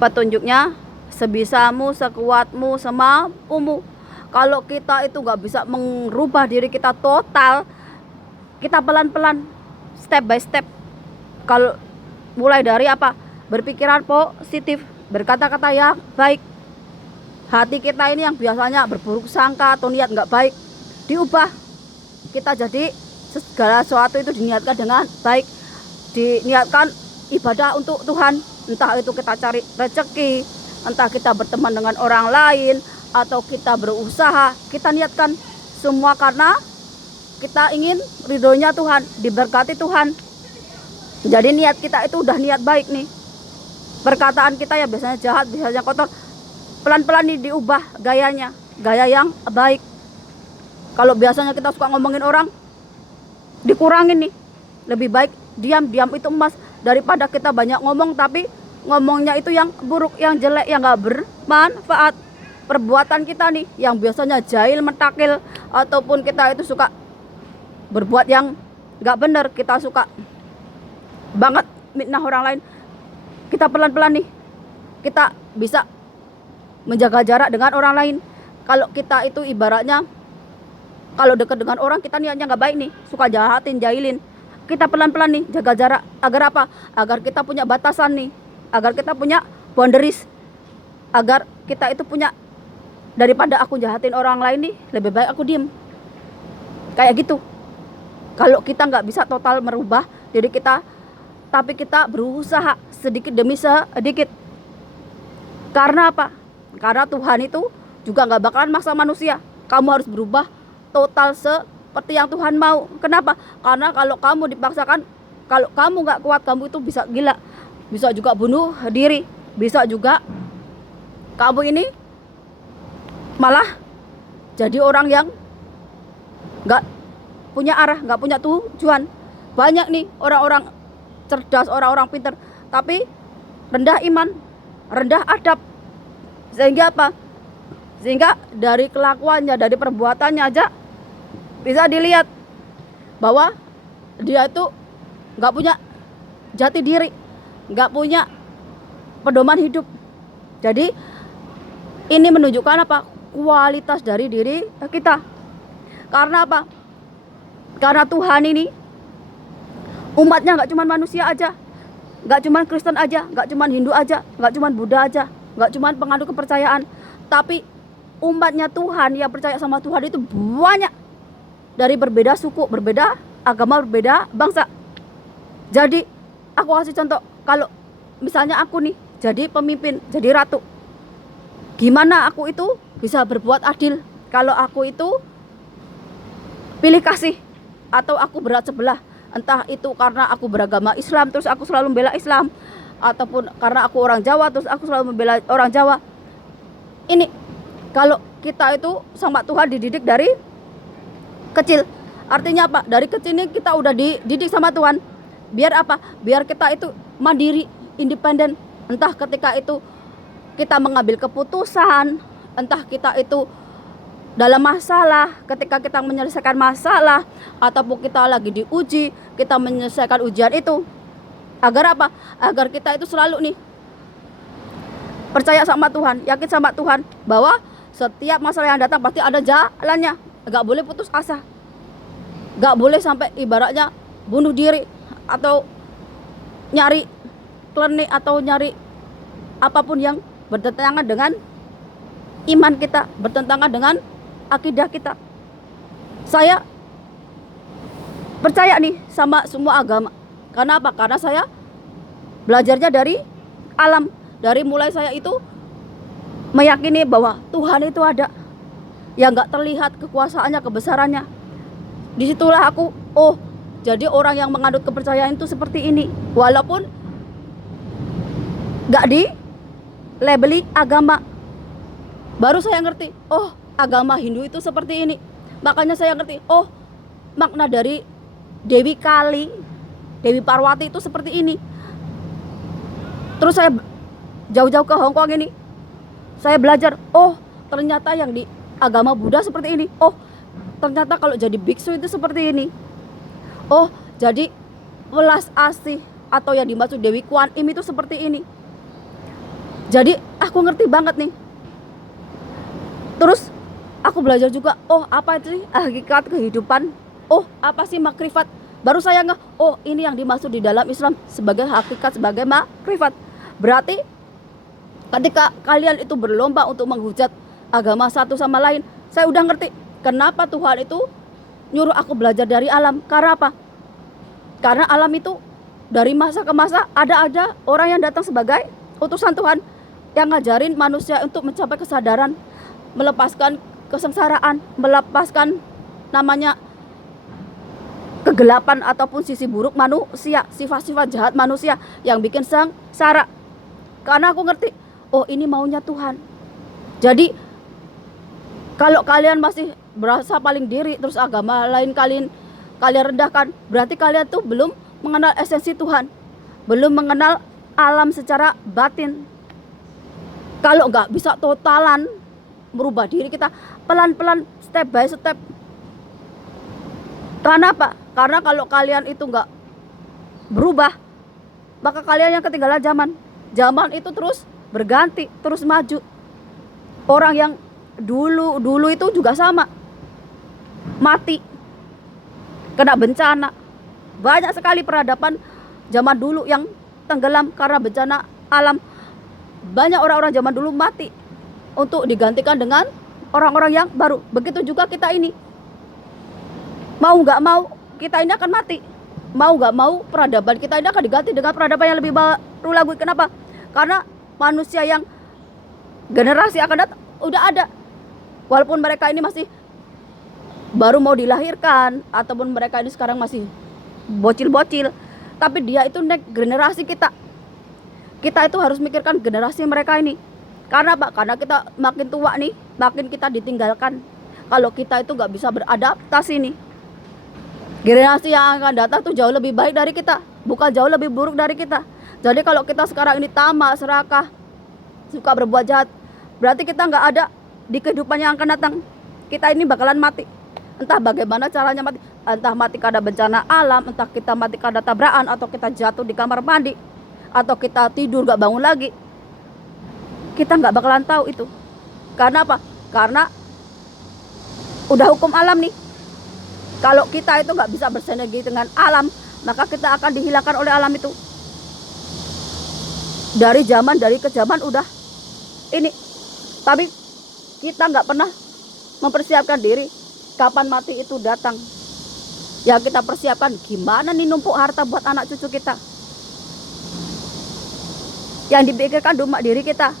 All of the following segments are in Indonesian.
petunjuknya sebisamu, sekuatmu, semampumu. Kalau kita itu nggak bisa merubah diri kita total, kita pelan-pelan, step by step. Kalau mulai dari apa? Berpikiran positif, berkata-kata yang baik. Hati kita ini yang biasanya berburuk sangka atau niat nggak baik, diubah. Kita jadi segala sesuatu itu diniatkan dengan baik, diniatkan ibadah untuk Tuhan. Entah itu kita cari rezeki, entah kita berteman dengan orang lain, atau kita berusaha, kita niatkan semua karena kita ingin ridhonya Tuhan, diberkati Tuhan. Jadi niat kita itu udah niat baik nih. Perkataan kita ya biasanya jahat, biasanya kotor, pelan-pelan nih diubah gayanya, gaya yang baik. Kalau biasanya kita suka ngomongin orang, dikurangin nih. Lebih baik diam itu emas, daripada kita banyak ngomong tapi ngomongnya itu yang buruk, yang jelek, yang gak bermanfaat. Perbuatan kita nih yang biasanya jahil, mentakil, ataupun kita itu suka berbuat yang gak bener, kita suka banget mitnah orang lain, kita pelan-pelan nih, kita bisa menjaga jarak dengan orang lain. Kalau kita itu ibaratnya kalau dekat dengan orang kita niatnya nggak baik nih, suka jahatin, jahilin, kita pelan-pelan nih jaga jarak. Agar apa? Agar kita punya batasan nih, agar kita punya boundaries, agar kita itu punya, daripada aku jahatin orang lain nih, lebih baik aku diem. Kayak gitu. Kalau kita nggak bisa total merubah diri kita, tapi kita berusaha sedikit demi sedikit. Karena apa? Karena Tuhan itu juga nggak bakalan maksa manusia. Kamu harus berubah total seperti yang Tuhan mau. Kenapa? Karena kalau kamu dipaksakan, kalau kamu nggak kuat, kamu itu bisa gila, bisa juga bunuh diri, bisa juga kamu ini malah jadi orang yang nggak punya arah, nggak punya tujuan. Banyak nih orang-orang cerdas, orang-orang pintar, tapi rendah iman, rendah adab. Sehingga apa? Sehingga dari kelakuannya, dari perbuatannya aja bisa dilihat bahwa dia itu nggak punya jati diri, nggak punya pedoman hidup. Jadi ini menunjukkan apa? Kualitas dari diri kita. Karena apa? Karena Tuhan ini umatnya nggak cuma manusia aja, nggak cuma Kristen aja, nggak cuma Hindu aja, nggak cuma Buddha aja, nggak cuma penganut kepercayaan, tapi umatnya Tuhan yang percaya sama Tuhan itu banyak, dari berbeda suku, berbeda agama, berbeda bangsa. Jadi aku kasih contoh, kalau misalnya aku nih jadi pemimpin, jadi ratu, gimana aku itu bisa berbuat adil kalau aku itu pilih kasih, atau aku berat sebelah. Entah itu karena aku beragama Islam terus aku selalu membela Islam, ataupun karena aku orang Jawa terus aku selalu membela orang Jawa. Ini kalau kita itu sama Tuhan dididik dari kecil. Artinya apa? Dari kecil ini kita udah dididik sama Tuhan. Biar apa? Biar kita itu mandiri, independen. Entah ketika itu kita mengambil keputusan, entah kita itu dalam masalah, ketika kita menyelesaikan masalah, ataupun kita lagi diuji, kita menyelesaikan ujian itu. Agar apa? Agar kita itu selalu nih percaya sama Tuhan, yakin sama Tuhan, bahwa setiap masalah yang datang pasti ada jalannya. Gak boleh putus asa, gak boleh sampai ibaratnya bunuh diri, atau nyari klinik, atau nyari apapun yang bertentangan dengan iman kita, bertentangan dengan akidah kita. Saya percaya nih sama semua agama. Karena apa? Karena saya belajarnya dari alam. Dari mulai saya itu meyakini bahwa Tuhan itu ada, yang gak terlihat kekuasaannya, kebesarannya. Disitulah aku, oh jadi orang yang menganut kepercayaan itu seperti ini. Walaupun gak di labeli agama, baru saya ngerti, oh agama Hindu itu seperti ini. Makanya saya ngerti, oh makna dari Dewi Kali, Dewi Parwati itu seperti ini. Terus saya jauh-jauh ke Hong Kong ini, saya belajar, oh ternyata yang di agama Buddha seperti ini. Oh ternyata kalau jadi biksu itu seperti ini. Oh jadi welas asih atau yang dimaksud Dewi Kuan Im itu seperti ini. Jadi aku ngerti banget nih. Terus aku belajar juga, oh apa itu sih hakikat kehidupan, oh apa sih makrifat. Baru saya nggak, oh ini yang dimaksud di dalam Islam sebagai hakikat, sebagai makrifat. Berarti ketika kalian itu berlomba untuk menghujat agama satu sama lain, saya udah ngerti kenapa Tuhan itu nyuruh aku belajar dari alam. Karena apa? Karena alam itu dari masa ke masa ada orang yang datang sebagai utusan Tuhan yang ngajarin manusia untuk mencapai kesadaran, melepaskan kesengsaraan, melepaskan namanya kegelapan ataupun sisi buruk manusia, sifat-sifat jahat manusia yang bikin sengsara. Karena aku ngerti, oh ini maunya Tuhan. Jadi kalau kalian masih berasa paling diri, terus agama lain kalian rendahkan, berarti kalian tuh belum mengenal esensi Tuhan, belum mengenal alam secara batin. Kalau nggak bisa totalan merubah diri kita, pelan-pelan, step by step. Karena apa? Karena kalau kalian itu nggak berubah, maka kalian yang ketinggalan zaman. Zaman itu terus berganti, terus maju. Orang yang dulu itu juga sama, mati, kena bencana. Banyak sekali peradaban zaman dulu yang tenggelam karena bencana alam. Banyak orang-orang zaman dulu mati untuk digantikan dengan orang-orang yang baru. Begitu juga kita ini, mau nggak mau kita ini akan mati, mau nggak mau peradaban kita ini akan diganti dengan peradaban yang lebih baru lagi. Kenapa? Karena manusia yang generasi akan datang udah ada, walaupun mereka ini masih baru mau dilahirkan ataupun mereka ini sekarang masih bocil-bocil, tapi dia itu naik generasi kita. Kita itu harus mikirkan generasi mereka ini. Karena apa? Karena kita makin tua nih, makin kita ditinggalkan. Kalau kita itu nggak bisa beradaptasi nih, generasi yang akan datang tuh jauh lebih baik dari kita, bukan jauh lebih buruk dari kita. Jadi kalau kita sekarang ini tamak, serakah, suka berbuat jahat, berarti kita nggak ada di kehidupan yang akan datang. Kita ini bakalan mati. Entah bagaimana caranya mati, entah mati karena bencana alam, entah kita mati karena tabrakan, atau kita jatuh di kamar mandi, atau kita tidur gak bangun lagi. Kita nggak bakalan tahu itu. Karena apa? Karena udah hukum alam nih. Kalau kita itu nggak bisa bersinergi dengan alam, maka kita akan dihilangkan oleh alam itu. Dari ke zaman udah ini. Tapi kita nggak pernah mempersiapkan diri kapan mati itu datang. Yang kita persiapkan gimana nih numpuk harta buat anak cucu kita. Yang dipikirkan cuma diri kita,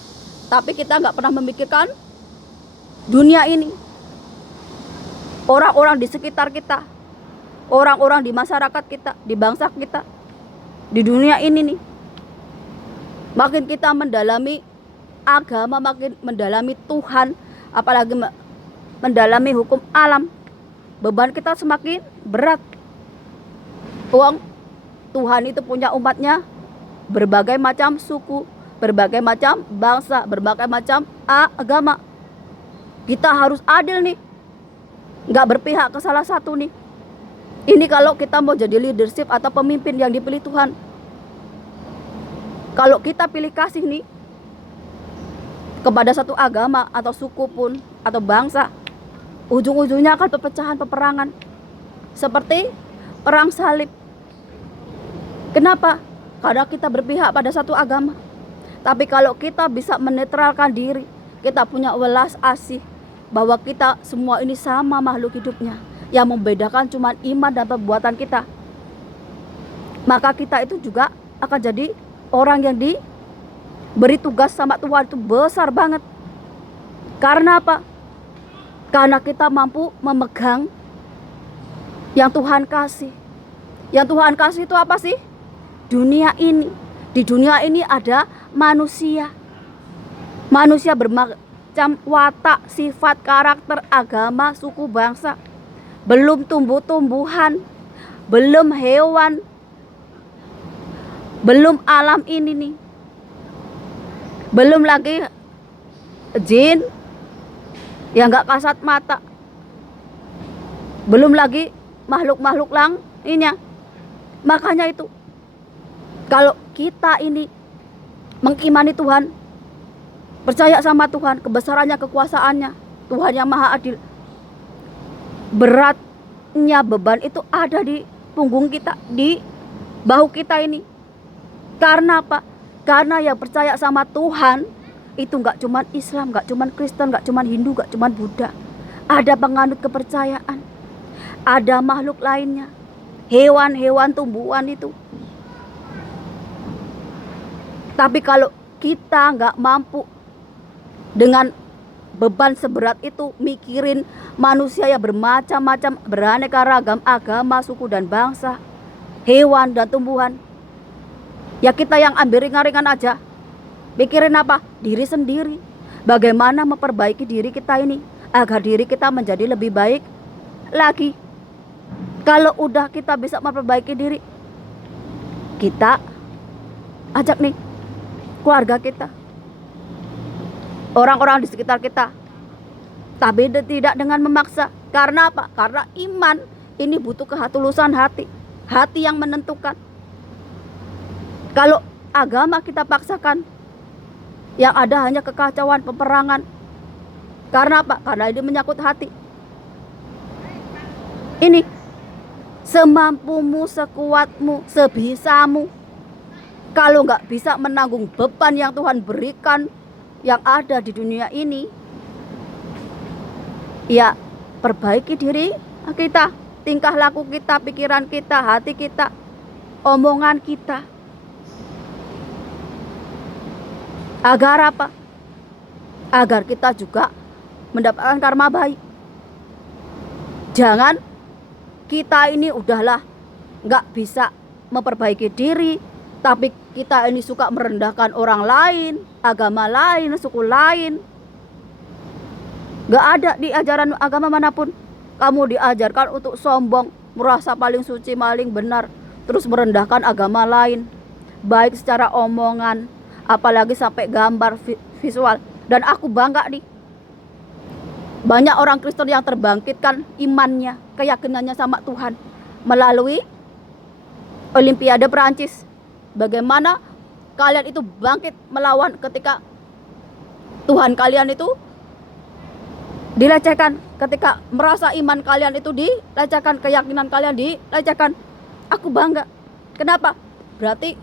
tapi kita nggak pernah memikirkan dunia ini, orang-orang di sekitar kita, orang-orang di masyarakat kita, di bangsa kita, di dunia ini nih. Makin kita mendalami agama, makin mendalami Tuhan, apalagi mendalami hukum alam, beban kita semakin berat. Tuhan itu punya umatnya berbagai macam suku, berbagai macam bangsa, berbagai macam agama. Kita harus adil nih, nggak berpihak ke salah satu nih. Ini kalau kita mau jadi leadership atau pemimpin yang dipilih Tuhan. Kalau kita pilih kasih nih kepada satu agama atau suku pun atau bangsa, ujung-ujungnya akan perpecahan, peperangan, seperti perang salib. Kenapa? Karena kita berpihak pada satu agama. Tapi kalau kita bisa menetralkan diri, kita punya welas asih bahwa kita semua ini sama makhluk hidupnya, yang membedakan cuma iman dan perbuatan kita, maka kita itu juga akan jadi orang yang diberi tugas sama Tuhan itu besar banget. Karena apa? Karena kita mampu memegang yang Tuhan kasih. Yang Tuhan kasih itu apa sih? Dunia ini. Di dunia ini ada manusia. Manusia bermacam watak, sifat, karakter, agama, suku, bangsa. Belum tumbuh-tumbuhan, belum hewan, belum alam ini nih. Belum lagi jin yang gak kasat mata. Belum lagi makhluk-makhluk lainnya. Makanya itu, kalau kita ini mengimani Tuhan, Percaya sama Tuhan, kebesarannya, kekuasaannya, Tuhan yang maha adil. Beratnya beban itu ada di punggung kita, di bahu kita ini. Karena apa? Karena yang percaya sama Tuhan itu gak cuman Islam, gak cuman Kristen, gak cuman Hindu, gak cuman Buddha. Ada penganut kepercayaan, ada makhluk lainnya, hewan-hewan, tumbuhan itu. Tapi kalau kita gak mampu dengan beban seberat itu, mikirin manusia yang bermacam-macam, beraneka ragam agama, suku dan bangsa, hewan dan tumbuhan, ya kita yang ambil ringan-ringan aja. Mikirin apa? Diri sendiri. Bagaimana memperbaiki diri kita ini agar diri kita menjadi lebih baik lagi. Kalau udah kita bisa memperbaiki diri, kita ajak nih keluarga kita, orang-orang di sekitar kita, tapi tidak dengan memaksa. Karena apa? Karena iman ini butuh ketulusan hati, hati yang menentukan. Kalau agama kita paksakan, yang ada hanya kekacauan, peperangan. Karena apa? Karena ini menyangkut hati. Ini semampumu, sekuatmu, sebisamu. Kalau nggak bisa menanggung beban yang Tuhan berikan yang ada di dunia ini, ya perbaiki diri kita, tingkah laku kita, pikiran kita, hati kita, omongan kita. Agar apa? Agar kita juga mendapatkan karma baik. Jangan kita ini udahlah nggak bisa memperbaiki diri, tapi kita ini suka merendahkan orang lain, agama lain, suku lain. Gak ada di ajaran agama manapun kamu diajarkan untuk sombong, merasa paling suci, paling benar, terus merendahkan agama lain, baik secara omongan, apalagi sampai gambar, visual. Dan aku bangga nih, banyak orang Kristen yang terbangkitkan imannya, keyakinannya sama Tuhan melalui Olimpiade Perancis. Bagaimana kalian itu bangkit melawan ketika Tuhan kalian itu dilecehkan, ketika merasa iman kalian itu dilecehkan, keyakinan kalian dilecehkan. Aku bangga. Kenapa? Berarti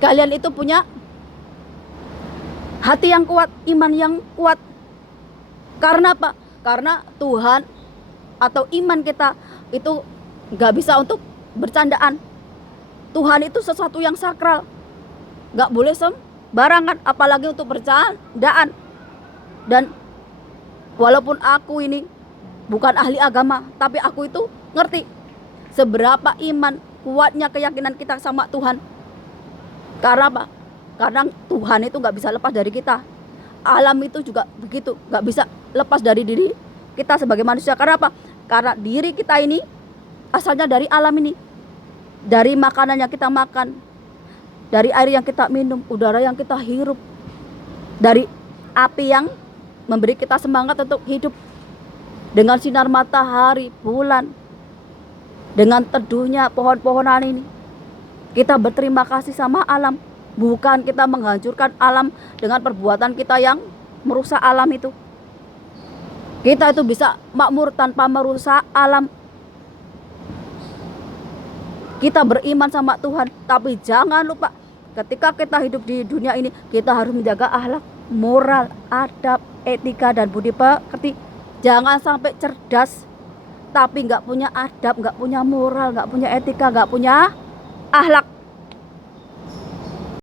kalian itu punya hati yang kuat, iman yang kuat. Karena apa? Karena Tuhan atau iman kita itu gak bisa untuk bercandaan. Tuhan itu sesuatu yang sakral, gak boleh sembarangan, apalagi untuk bercandaan. Dan walaupun aku ini bukan ahli agama, tapi aku itu ngerti seberapa iman kuatnya keyakinan kita sama Tuhan. Karena apa? Karena Tuhan itu gak bisa lepas dari kita. Alam itu juga begitu, gak bisa lepas dari diri kita sebagai manusia. Karena apa? Karena diri kita ini asalnya dari alam ini, dari makanan yang kita makan, dari air yang kita minum, udara yang kita hirup, dari api yang memberi kita semangat untuk hidup, dengan sinar matahari, bulan, dengan teduhnya pohon-pohonan ini. Kita berterima kasih sama alam, bukan kita menghancurkan alam dengan perbuatan kita yang merusak alam itu. Kita itu bisa makmur tanpa merusak alam. Kita beriman sama Tuhan, tapi jangan lupa ketika kita hidup di dunia ini, kita harus menjaga akhlak, moral, adab, etika, dan budi pekerti. Jangan sampai cerdas tapi nggak punya adab, nggak punya moral, nggak punya etika, nggak punya akhlak.